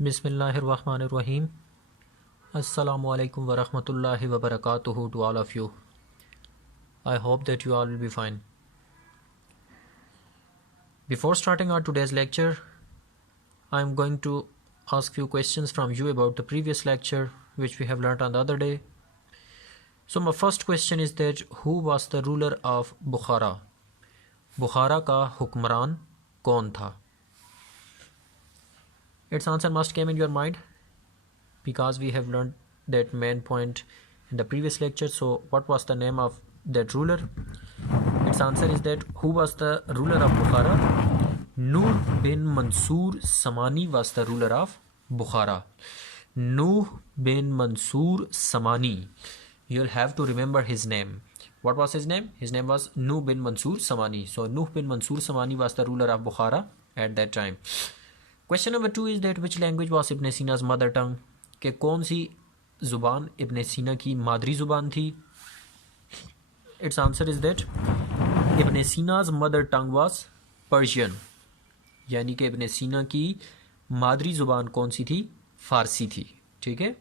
Bismillahirrahmanirrahim. Assalamu alaikum wa rahmatullahi wa barakatuhu to all of you. I hope that you all will be fine. Before starting our today's lecture, I am going to ask few questions from you about the previous lecture which we have learnt on the other day. So my first question is that who was the ruler of Bukhara? Bukhara का हुक्मरान कौन था? Its answer must came in your mind because we have learned that main point in the previous lecture. So what was the name of that ruler? Its answer is that who was the ruler of Bukhara? Nuh bin Mansur Samani was the ruler of Bukhara. Nuh bin Mansur Samani. You'll have to remember his name. What was his name? His name was Nuh bin Mansur Samani. So Nuh bin Mansur Samani was the ruler of Bukhara at that time. Question number 2 is that which language was Ibn Sina's mother tongue? कि कौन सी ज़ुबान इब्न सीना की मादरी ज़ुबान थी? Its answer is that Ibn Sina's mother tongue was Persian. यानी कि इब्न सीना की मादरी ज़ुबान कौन सी थी? फ़ारसी थी. ठीक है.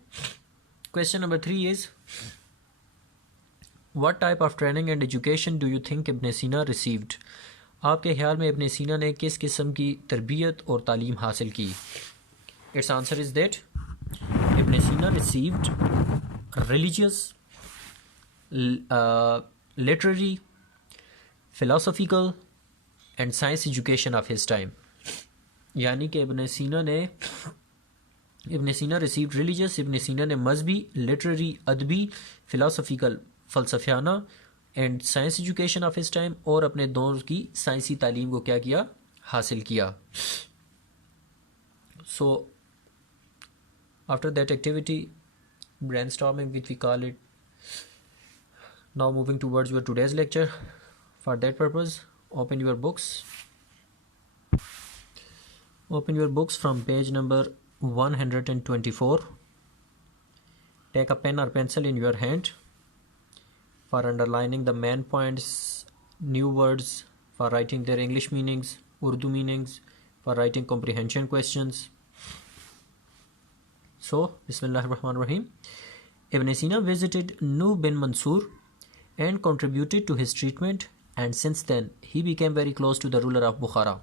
Question number 3 is what type of training and education do you think Ibn Sina received? आपके ख्याल में इब्न सीना ने किस किस्म की तरबियत और तालीम हासिल की? Its answer is that Ibn Sina received religious, literary, philosophical and science education of his time. यानी कि इब्न सीना received religious, इब्न सीना ने मजहबी, literary, अदबी, philosophical, फ़लसफ़ियाना and science education of his time और अपने दौर की साइंसी तालीम को क्या किया? हासिल किया. So after that activity brainstorming which we call it, now moving towards your today's lecture. For that purpose open your books from page number 124. Take a pen और pencil in your hand for underlining the main points, new words, for writing their English meanings, Urdu meanings, for writing comprehension questions. So, Bismillahirrahmanirrahim. Ibn Sina visited Nuh bin Mansur and contributed to his treatment, and since then he became very close to the ruler of Bukhara.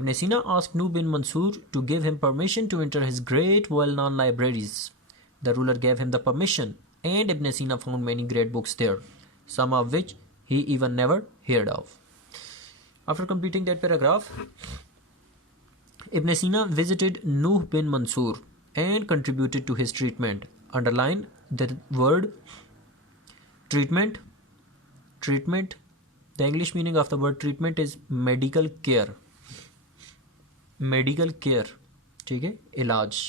Ibn Sina asked Nuh bin Mansur to give him permission to enter his great well-known libraries. The ruler gave him the permission, and Ibn Sina found many great books there, some of which he even never heard of. After completing that paragraph, Ibn Sina visited Nuh bin Mansur and contributed to his treatment. Underline the word treatment. Treatment. The English meaning of the word treatment is medical care. Medical care. ठीक है? इलाज.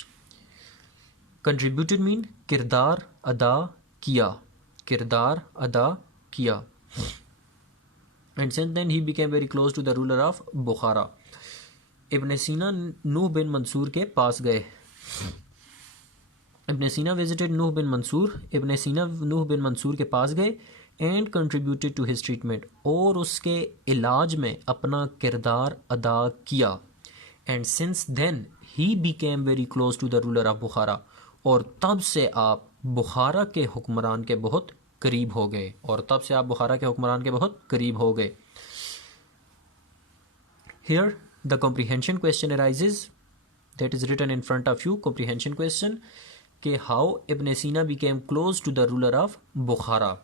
Contributed mean किरदार अदा किया. किरदार अदा किया. And since then he became very close to the ruler of Bukhara. Ibn Sina Nuh bin Mansur के पास गए. Ibn Sina visited Nuh bin Mansur. Ibn Sina Nuh bin Mansur के पास गए and contributed to his treatment. और उसके इलाज में अपना किरदार अदा किया. And since then he became very close to the ruler of Bukhara. और तब से आप बुखारा के हुक्मरान के बहुत करीब हो गए. Here the comprehension question arises, that is written in front of you. Comprehension question कि how Ibn Sina became close to the ruler of Bukhara.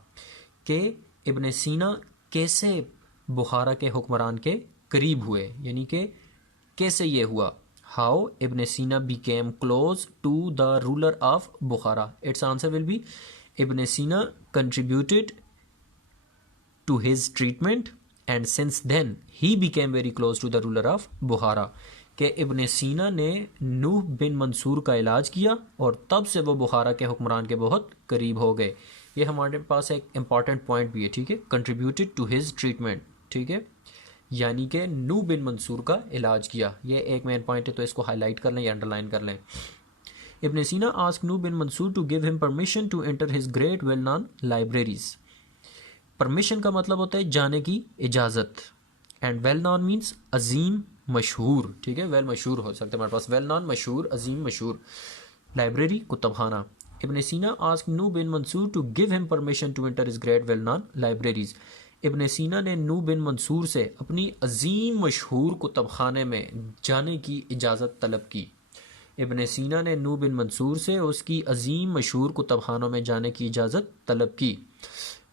कि Ibn Sina कैसे बुखारा के हुक्मरान के करीब हुए, यानी कि कैसे ये हुआ. How Ibn Sina became close to the ruler of Bukhara. Its answer will be Ibn Sina contributed to his treatment, and since then he became very close to the ruler of Bukhara. कि इब्न Sina ने नूह bin Mansoor का इलाज किया और तब से वो बुखारा के हुक्मरान के बहुत करीब हो गए. ये हमारे पास एक इम्पॉर्टेंट पॉइंट भी है. ठीक है. Contributed to his treatment. ठीक है. यानी कि नूह बिन मंसूर का इलाज किया. ये एक मेन पॉइंट है, तो इसको हाईलाइट कर लें या अंडरलाइन कर लें. Ibn Sina asked Nuh bin Mansur to give him permission to enter his great well known libraries. Permission का मतलब होता है जाने की इजाज़त, एंड वेल नोन मीन्स अजीम, मशहूर, ठीक है, वेल मशहूर हो सकता है हमारे पास, वेल नॉन मशहूर, अजीम मशहूर। Library Kutubkhana. Ibn Sina asked Nuh bin Mansur to give him permission to enter his great well known libraries. Ibn Sina ने नू बिन मंसूर से अपनी अजीम मशहूर कुतुबखाने में जाने की इजाज़त तलब की। इब्न सीना ने नू बिन मंसूर से उसकी अजीम मशहूर कुतुबखानों में जाने की इजाज़त तलब की।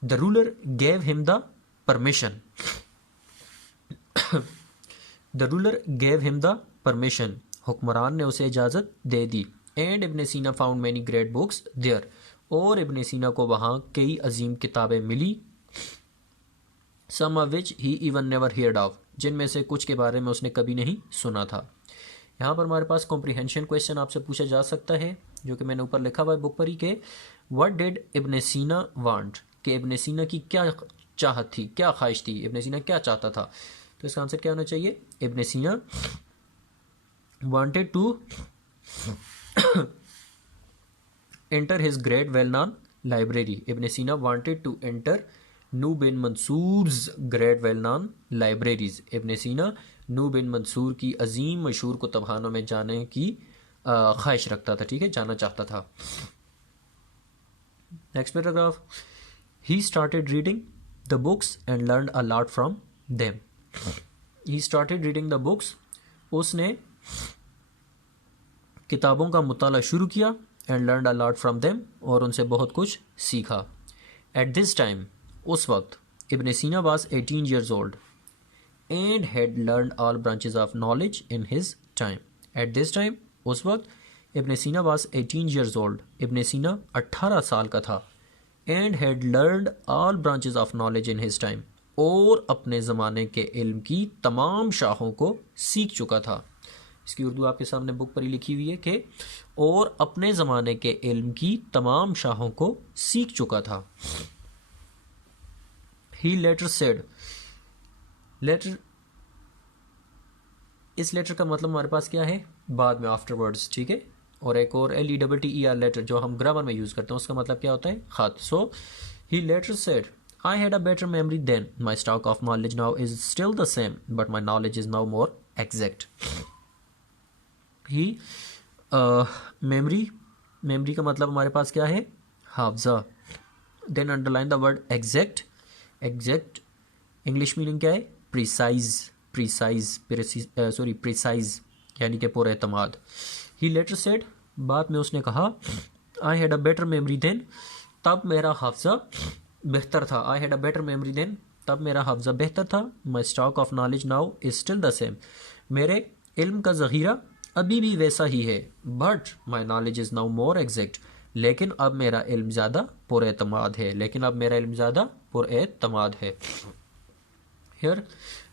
The ruler gave him the permission. The ruler gave him the permission, हुक्मरान ने उसे इजाज़त दे दी। And Ibn Sina found many great books there, और इब्न सीना को वहाँ कई अजीम किताबें मिली। Some of which he even never heard of, जिनमें से कुछ के बारे में उसने कभी नहीं सुना था। यहाँ पर हमारे पास कॉम्प्रिहेंशन क्वेश्चन आपसे पूछा जा सकता है, जो कि मैंने ऊपर लिखा हुआ है बुक पर ही, के व्हाट डिड इब्न सीना वांट, कि इब्न सीना की क्या चाहत थी, क्या ख्वाहिश थी, इब्न सीना क्या चाहता था। तो इसका आंसर क्या होना चाहिए, Ibn Sina wanted to enter his great well known library. Ibn Sina wanted to enter Nuh bin Mansur's great well known libraries. Ibn Sina Nuh bin Mansoor की अजीम मशहूर कुतुबखानों में जाने की ख्वाहिश रखता था, ठीक है, जाना चाहता था। Next paragraph, he started reading the books and learn a lot from them. He started reading the books, उसने किताबों का मुताला शुरू किया, and learn a lot from them, और उनसे बहुत कुछ सीखा। एट दिस टाइम, उस वक्त, इब्न सीना was 18 years old and had learned all branches of knowledge in his time. At this time, उस वक्त, इब्न सीना वाज 18 years old, इब्न सीना 18 साल का था। and had learned all branches of knowledge in his time, और अपने ज़माने के इल्म की तमाम शाखों को सीख चुका था। इसकी उर्दू आपके सामने बुक पर ही लिखी हुई है कि और अपने ज़माने के इल्म की तमाम शाखों को सीख चुका था। He later said, लेटर, इस लेटर का मतलब हमारे पास क्या है, बाद में, आफ्टरवर्ड्स, ठीक है। और एक और LETTER लेटर जो हम ग्रामर में यूज़ करते हैं, उसका मतलब क्या होता है, खत। So he letter said, I had a better memory then. My stock of knowledge now is still the same, but my knowledge is now more exact. ही मेमरी का मतलब हमारे पास क्या है, हाफजा। Then underline the word exact. Exact English meaning क्या है, प्रिसाइज, यानी कि पूरा एतमाद। ही लेटर सेड, बाद में उसने कहा, I had a better memory then, तब मेरा हाफजा बेहतर था। I had a better memory then, तब मेरा हाफजा बेहतर था। My stock of knowledge now is still the same, मेरे इल्म का ज़ख़ीरा अभी भी वैसा ही है। But my knowledge is now more exact, लेकिन अब मेरा इल्म ज़्यादा पुरएतमाद है, Here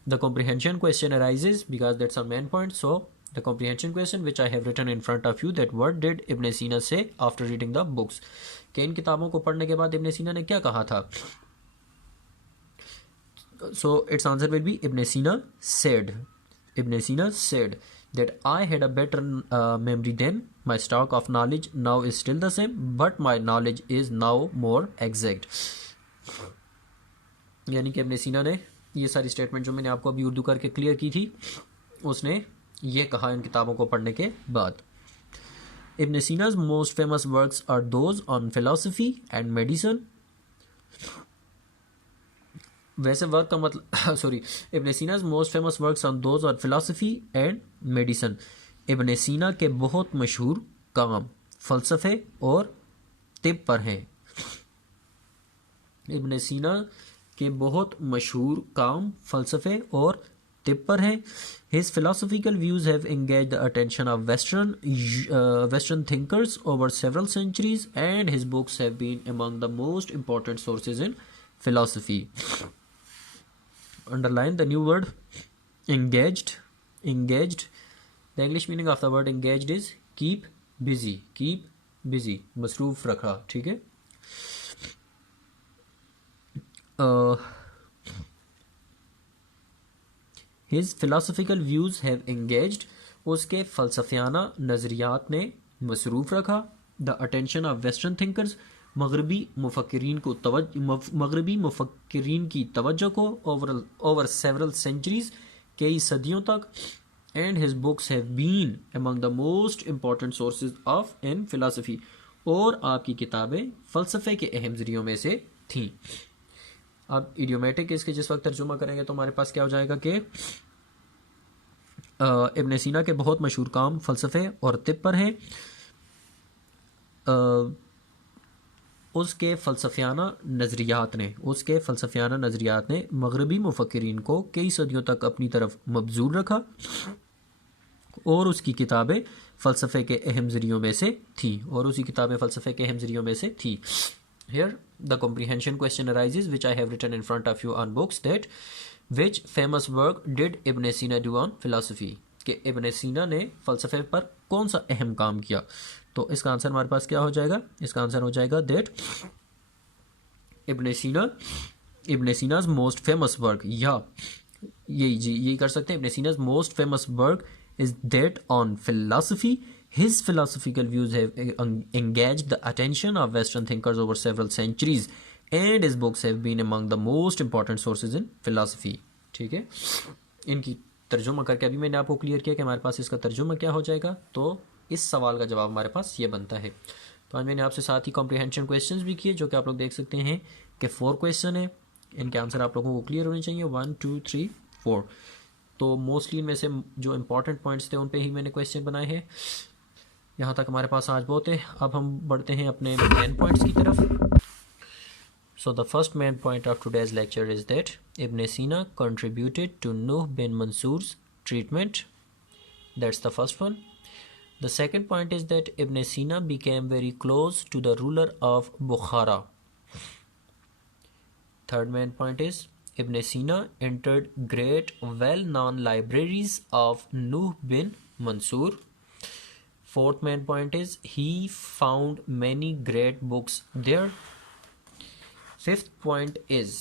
the comprehension question arises because that's our main point. So the comprehension question which I have written in front of you, that what did Ibn Sina say after reading the books, कि इन किताबों को पढ़ने के बाद इब्न Sina ने क्या कहा था। So its answer will be Ibn Sina said that I had a better memory then, my stock of knowledge now is still the same, but my knowledge is now more exact. यानी कि इब्न Sina ने ये सारी statement जो मैंने आपको अभी उर्दू करके क्लियर की थी, उसने ये कहा इन किताबों को पढ़ने के बाद। इब्न सीना's most famous works are those on philosophy and medicine. वैसे वर्क का मतलब इब्न सीना's most famous works on those on philosophy and medicine. इब्न सीना के बहुत मशहूर काम फ़लसफ़े और तिब पर हैं। इब्न सीना के बहुत मशहूर काम फ़लसफ़े और तिब पर हैं। His philosophical views have engaged the attention of Western thinkers over several centuries, and his books have been among the most important sources in philosophy. Underline the new word engaged. The English meaning of the word engaged is keep busy, मसरूफ़ रखा, ठीक है। His philosophical views have engaged, उसके फ़लसफ़ियाना नज़रियात ने मसरूफ़ रखा। The attention of Western thinkers, मगरबी मुफ़क्किरीन की तवज्जो को over several centuries, कई सदियों तक। and his books have been among the most important sources of in philosophy, और आपकी किताबें फ़लसफ़े के अहम ज़रियों में से थीं। अब इडियोमेटिक इसके जिस वक्त तर्जुमा करेंगे तो हमारे पास क्या हो जाएगा कि इब्न सीना के बहुत मशहूर काम फ़लसफ़े और तिब पर हैं। उसके फ़लसफ़ियाना नज़रियात ने मगरबी मुफ़क्किरीन को कई सदियों तक अपनी तरफ मबजूर रखा और उसकी किताबें फ़लसफ़े के अहम ज़रियों में से थी Here the comprehension question arises which I have written in front of you on books, that which famous work did Ibn Sina do on philosophy, कि इब्न सीना ने फ़लसफ़े पर कौन सा अहम काम किया। तो इसका आंसर हमारे पास क्या हो जाएगा, इसका आंसर हो जाएगा that Ibn Sina's most famous work, या यही कर सकते हैं, Ibn Sina's most famous work is that on philosophy. His philosophical views have engaged the attention of Western thinkers over several centuries, and his books have been among the most important sources in philosophy. ठीक है, इनकी तर्जुमा करके अभी मैंने आपको clear किया कि हमारे पास इसका तर्जुमा क्या हो जाएगा। तो इस सवाल का जवाब हमारे पास ये बनता है। तो आज मैंने आपसे साथ ही कॉम्प्रिहेंशन क्वेश्चंस भी किए, जो कि आप लोग देख सकते हैं कि 4 क्वेश्चन है। इनके आंसर आप लोगों को क्लियर होने चाहिए, 1 2 3 4। तो मोस्टली इनमें से जो इंपॉर्टेंट पॉइंट्स थे उन पे ही मैंने क्वेश्चन बनाए हैं। यहाँ तक हमारे पास आज बहुत है। अब हम बढ़ते हैं अपने मेन पॉइंट्स की तरफ। So the first main point of today's lecture is that Ibn Sina contributed to Nuh bin Mansur's treatment. That's the first one. The second point is that Ibn Sina became very close to the ruler of Bukhara. Third main point is Ibn Sina entered great well-known libraries of Nuh bin Mansur. Fourth main point is he found many great books there. Fifth point is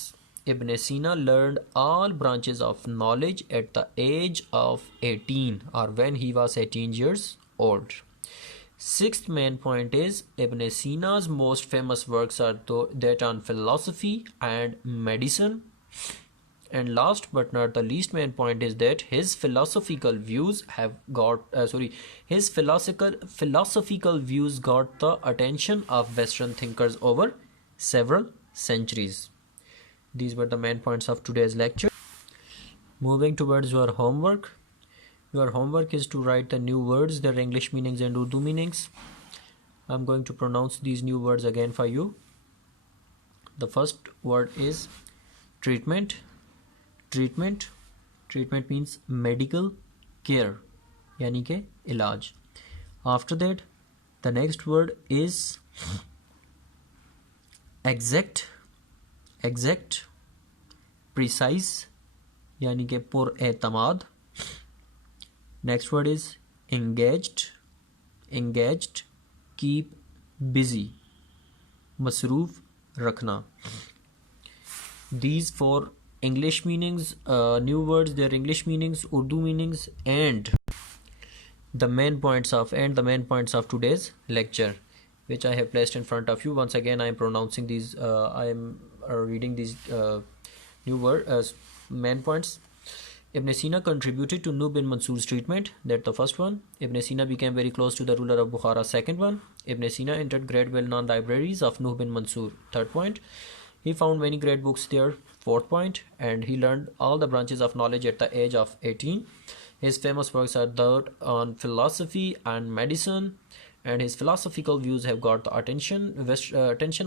Ibn Sina learned all branches of knowledge at the age of 18 or when he was 18 years old. Sixth main point is Ibn Sina's most famous works are that on philosophy and medicine. And last but not the least main point is that his philosophical views got the attention of Western thinkers over several centuries. These were the main points of today's lecture. Moving towards your homework. Your homework is to write the new words, their English meanings and Urdu meanings. I'm going to pronounce these new words again for you. The first word is treatment. Treatment means medical care, यानी कि इलाज. After that, the next word is exact, precise, यानी कि पुरएतमाद. Next word is engaged, keep busy, मसरूफ रखना. These 4 English meanings, new words, their English meanings, Urdu meanings, and the main points of today's lecture, which I have placed in front of you. Once again, I am pronouncing these. I am reading these new words, main points. Ibn Sina contributed to Nuh bin Mansur's treatment. That's the first one. Ibn Sina became very close to the ruler of Bukhara. Second one. Ibn Sina entered great well-known libraries of Nuh bin Mansur. Third point. He found many great books there. Fourth point. And he learned all the branches of knowledge at the age of 18. His famous works are that on philosophy and medicine, and his philosophical views have got the attention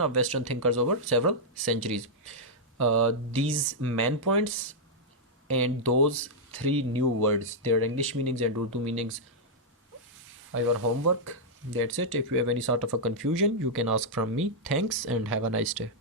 of Western thinkers over several centuries. These main points and those 3 new words, their English meanings and Urdu meanings, are your homework. That's it. If you have any sort of a confusion, you can ask from me. Thanks and have a nice day.